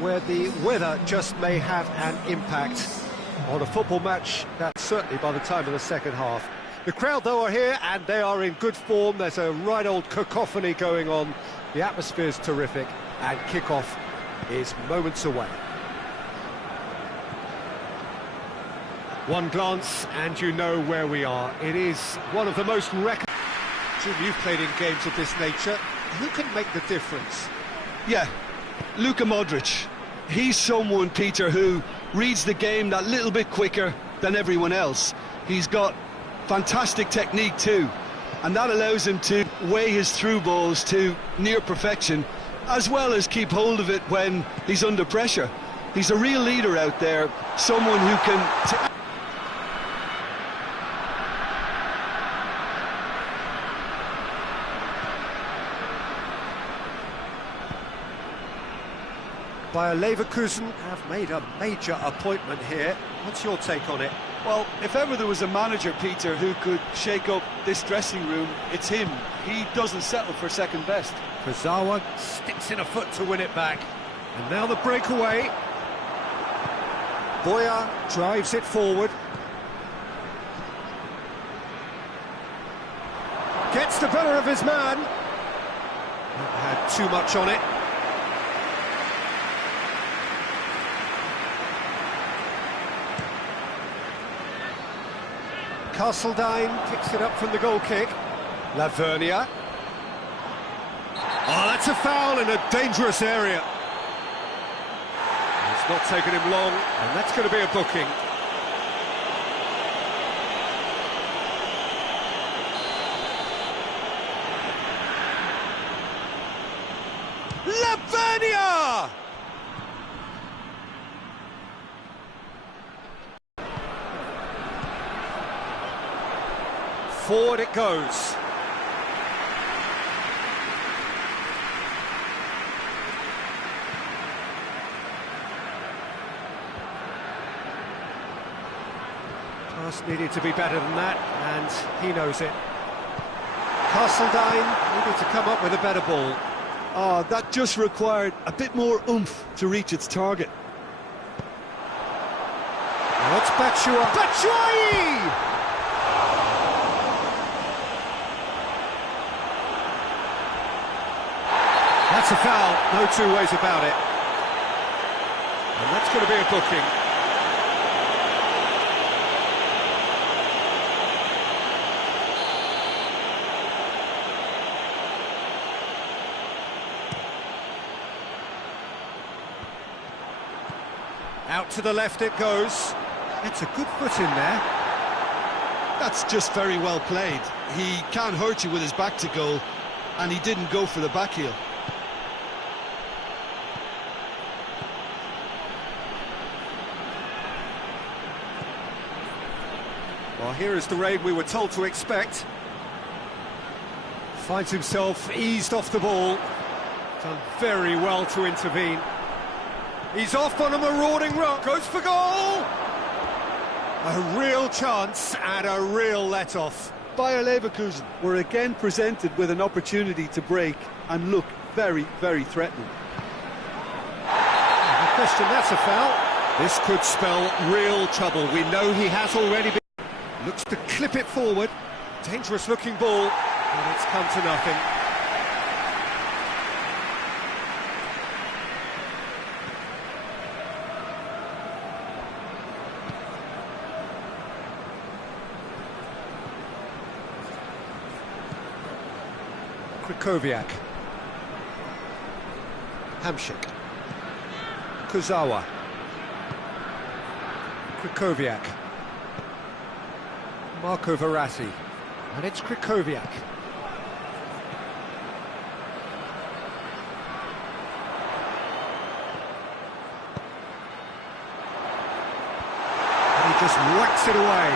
where the weather just may have an impact on a football match, that's certainly by the time of the second half. The crowd, though, are here, and they are in good form. There's a right old cacophony going on. The atmosphere's terrific, and kick-off is moments away. One glance, and you know where we are. It is one of the most Jim, you've played in games of this nature. Who can make the difference? Yeah, Luka Modric. He's someone, Peter, who reads the game that little bit quicker than everyone else. He's got fantastic technique too, and that allows him to weigh his through balls to near perfection, as well as keep hold of it when he's under pressure. He's a real leader out there, someone who can... Bayer Leverkusen have made a major appointment here. What's your take on it? Well, if ever there was a manager, Peter, who could shake up this dressing room, it's him. He doesn't settle for second best. Kurzawa sticks in a foot to win it back. And now the breakaway. Boya drives it forward. Gets the better of his man. Not had too much on it. Castledine picks it up from the goal kick. Lavernia. Oh, that's a foul in a dangerous area. It's not taken him long, and that's going to be a booking. Lavernia! Forward it goes. Pass needed to be better than that, and he knows it. Castledine needed to come up with a better ball. Oh, that just required a bit more oomph to reach its target. Now it's Batshuayi! That's a foul, no two ways about it. And that's going to be a booking. Out to the left it goes. It's a good foot in there. That's just very well played. He can't hurt you with his back to goal, and he didn't go for the back heel. Well, here is the raid we were told to expect. Finds himself eased off the ball. Done very well to intervene. He's off on a marauding run. Goes for goal! A real chance and a real let-off. Bayer Leverkusen were again presented with an opportunity to break and look very, very threatening. No question, that's a foul. This could spell real trouble. We know he has already been... Looks to clip it forward. Dangerous looking ball, and it's come to nothing. Krychowiak. Hamsik. Kurzawa. Krychowiak. Marco Verratti, and it's Krychowiak. And he just whacks it away.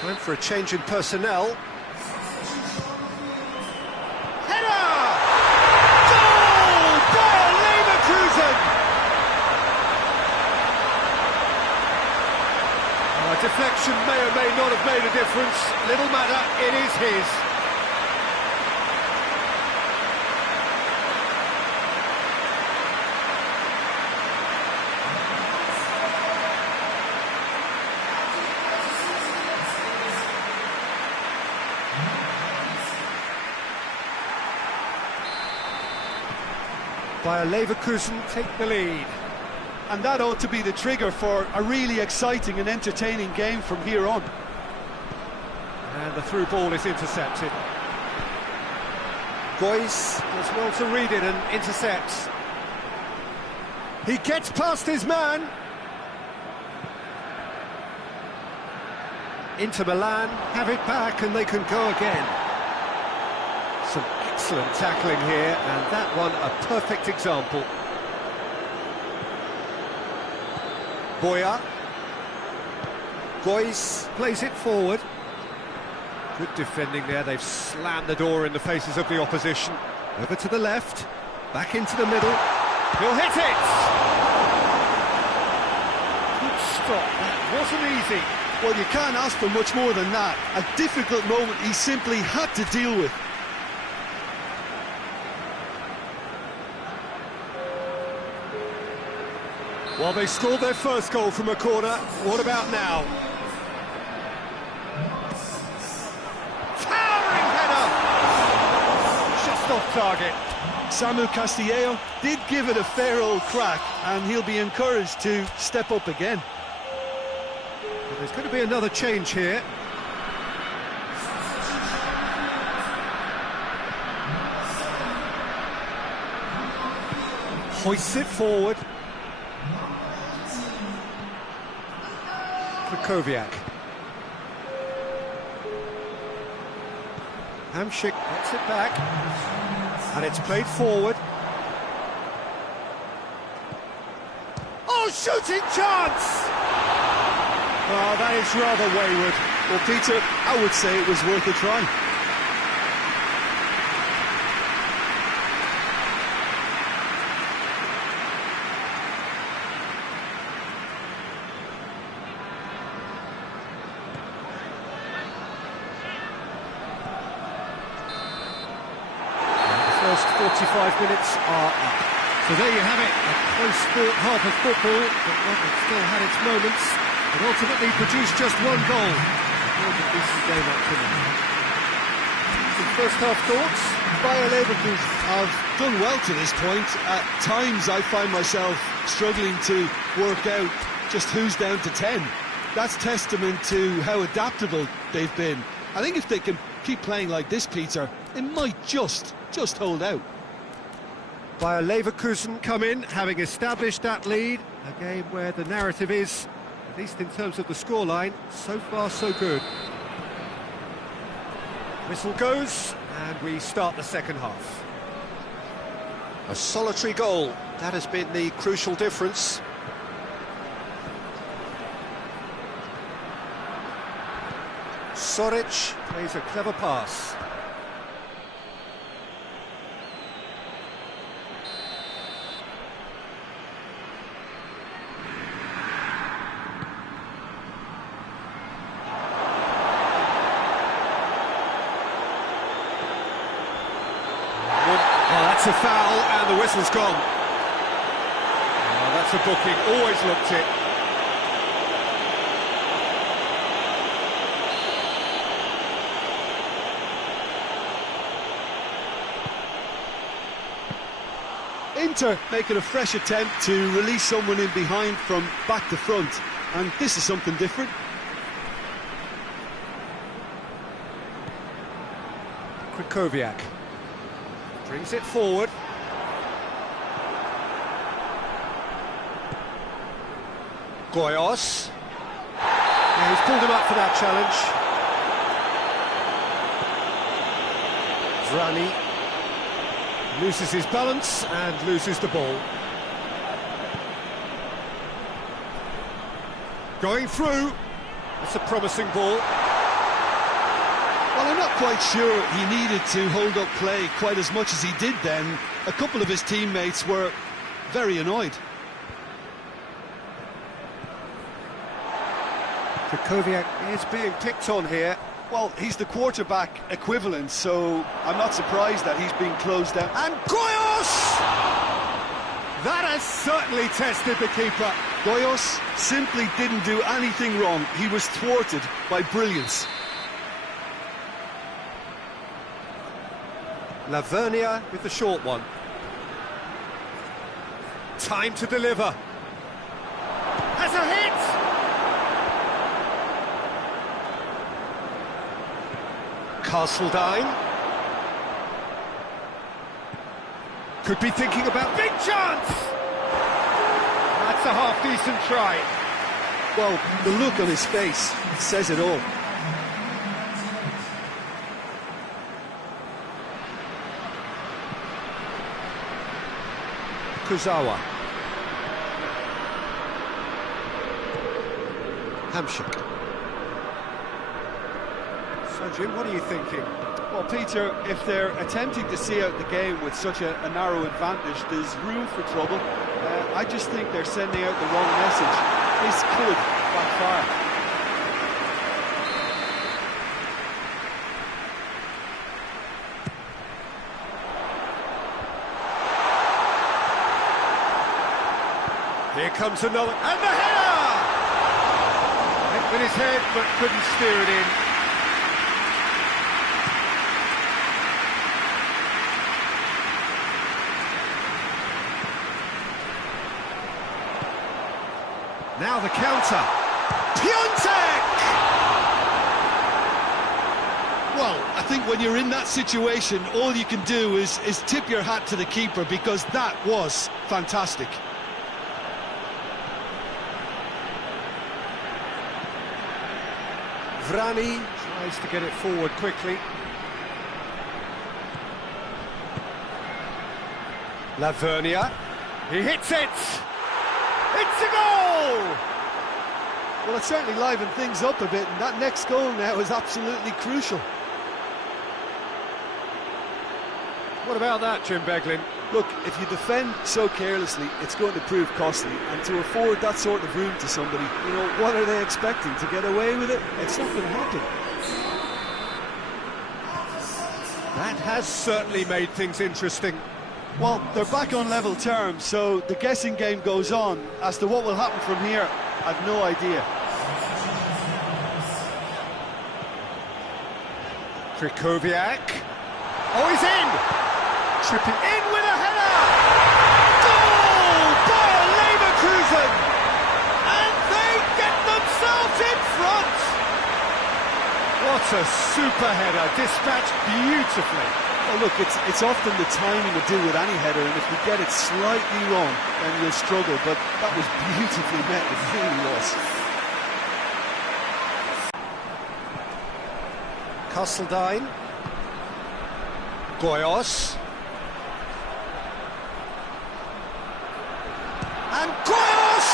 Time for a change in personnel. Deflection may or may not have made a difference. Little matter, it is his. Bayer Leverkusen take the lead. And that ought to be the trigger for a really exciting and entertaining game from here on. And the through ball is intercepted. Goyce does well to read it and intercepts. He gets past his man. Inter Milan have it back and they can go again. Some excellent tackling here, and that one a perfect example. Boya. Goyce plays it forward. Good defending there, they've slammed the door in the faces of the opposition. Over to the left, back into the middle. He'll hit it! Good stop, that wasn't easy. Well, you can't ask for much more than that. A difficult moment he simply had to deal with. Well, they scored their first goal from a corner. What about now? Towering header! Just off target. Samu Castillejo did give it a fair old crack, and he'll be encouraged to step up again. Well, there's going to be another change here. Hoists it forward. Koviak. Hamšík gets it back, and it's played forward. Oh, shooting chance! Oh, that is rather wayward. Well, Peter, I would say it was worth a try. First 45 minutes are up. So there you have it, a close fought half of football, but one that still had its moments, but ultimately produced just one goal. It was a decent game up to now. Some first half thoughts? Bayer Leverkusen have done well to this point. At times I find myself struggling to work out just who's down to 10. That's testament to how adaptable they've been. I think if they can keep playing like this, Peter, it might just hold out. Bayer Leverkusen come in, having established that lead. A game where the narrative is, at least in terms of the scoreline, so far so good. Whistle goes, and we start the second half. A solitary goal, that has been the crucial difference. Soric plays a clever pass. That's a foul, and the whistle's gone. Oh, that's a booking, always looked it. Inter making a fresh attempt to release someone in behind from back to front, and this is something different. Koviak brings it forward. Goyce. Yeah, he's pulled him up for that challenge. Vrani loses his balance and loses the ball. Going through. That's a promising ball. Well, I'm not quite sure he needed to hold up play quite as much as he did then. A couple of his teammates were very annoyed. Koviak is being picked on here. Well, he's the quarterback equivalent, so I'm not surprised that he's being closed down. And Goyce! That has certainly tested the keeper. Goyce simply didn't do anything wrong. He was thwarted by brilliance. Lavernia with the short one. Time to deliver. Has a hit! Castledine. Could be thinking about big chance! That's a half-decent try. Well, the look on his face says it all. Kurzawa. Hampshire. So, Jim, what are you thinking? Well, Peter, if they're attempting to see out the game with such a narrow advantage, there's room for trouble. I just think they're sending out the wrong message. This could backfire. Here comes another, and the header! Hit with his head, but couldn't steer it in. Now the counter. Piontek! Well, I think when you're in that situation, all you can do is tip your hat to the keeper, because that was fantastic. Vrani tries to get it forward quickly. Lavernia. He hits it! It's a goal! Well, it certainly livened things up a bit, and that next goal now is absolutely crucial. What about that, Jim Beglin? Look, if you defend so carelessly, it's going to prove costly, and to afford that sort of room to somebody, you know, what are they expecting? To get away with it? It's not going to happen. That has certainly made things interesting. Well, they're back on level terms, so the guessing game goes on. As to what will happen from here, I've no idea. Krychowiak. Oh, he's in! Tripping in with a header! Goal! Bayer Leverkusen! And they get themselves in front! What a super header, dispatched beautifully. Well, look, it's often the timing to do with any header, and if you get it slightly wrong, then you'll struggle, but that was beautifully met, it really was. Castledine. Goyos. And Goyos!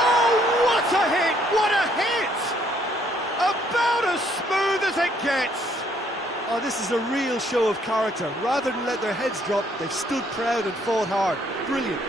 Oh, what a hit! What a hit! About as smooth as it gets! Oh, this is a real show of character. Rather than let their heads drop, they've stood proud and fought hard. Brilliant.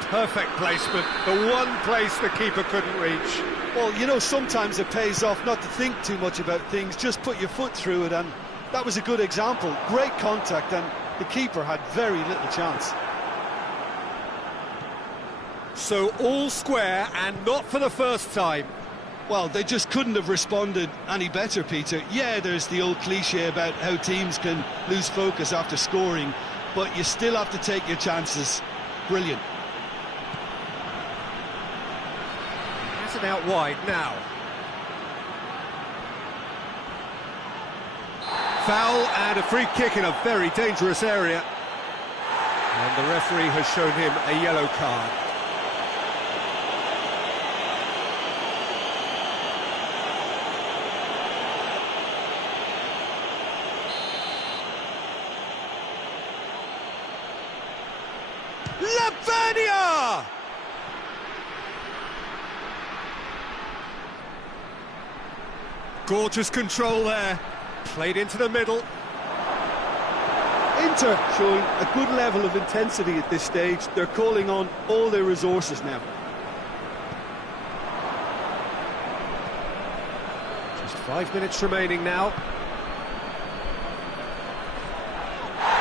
Perfect placement, the one place the keeper couldn't reach. Well, you know, sometimes it pays off not to think too much about things, just put your foot through it, and that was a good example. Great contact, and the keeper had very little chance. So all square, and not for the first time. Well, they just couldn't have responded any better, Peter. Yeah, there's the old cliche about how teams can lose focus after scoring, but you still have to take your chances. Brilliant. That's it out wide now. Foul and a free kick in a very dangerous area. And the referee has shown him a yellow card. Lavernia! Gorgeous control there. Played into the middle. Inter showing a good level of intensity at this stage. They're calling on all their resources now. Just 5 minutes remaining now.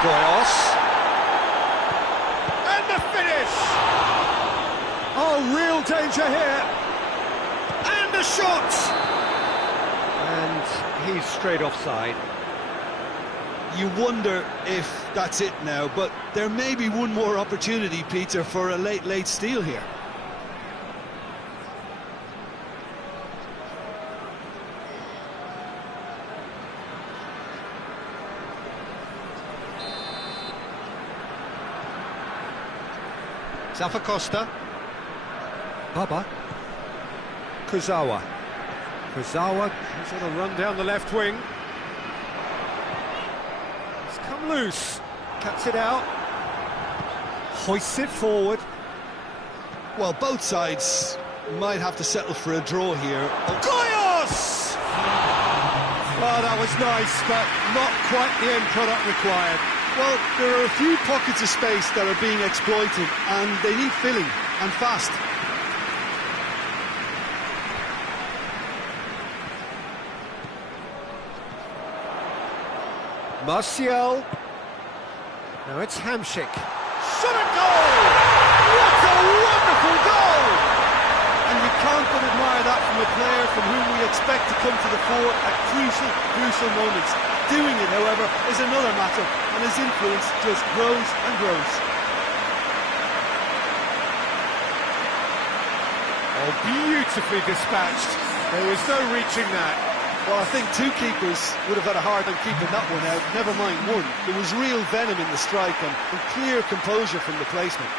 Goyos. And the finish! Oh, real danger here. And the shot! And he's straight offside. you wonder if that's it now, but there may be one more opportunity, Peter, for a late steal here. Zafa Baba. Kurzawa. Kurzawa, he's on a run down the left wing. It's come loose. Cuts it out. Hoists it forward. Well, both sides might have to settle for a draw here. Goyos! Oh, that was nice, but not quite the end product required. Well, there are a few pockets of space that are being exploited, and they need filling, and fast. Martial. Now it's Hamsik. Shot at goal! What a wonderful goal! And you can't but admire that from a player from whom we expect to come to the fore at crucial moments. Doing it, however, is another matter, and his influence just grows and grows. Oh, beautifully dispatched. There was no reaching that. Well, I think two keepers would have had a hard time keeping that one out, never mind one. There was real venom in the strike and clear composure from the placement.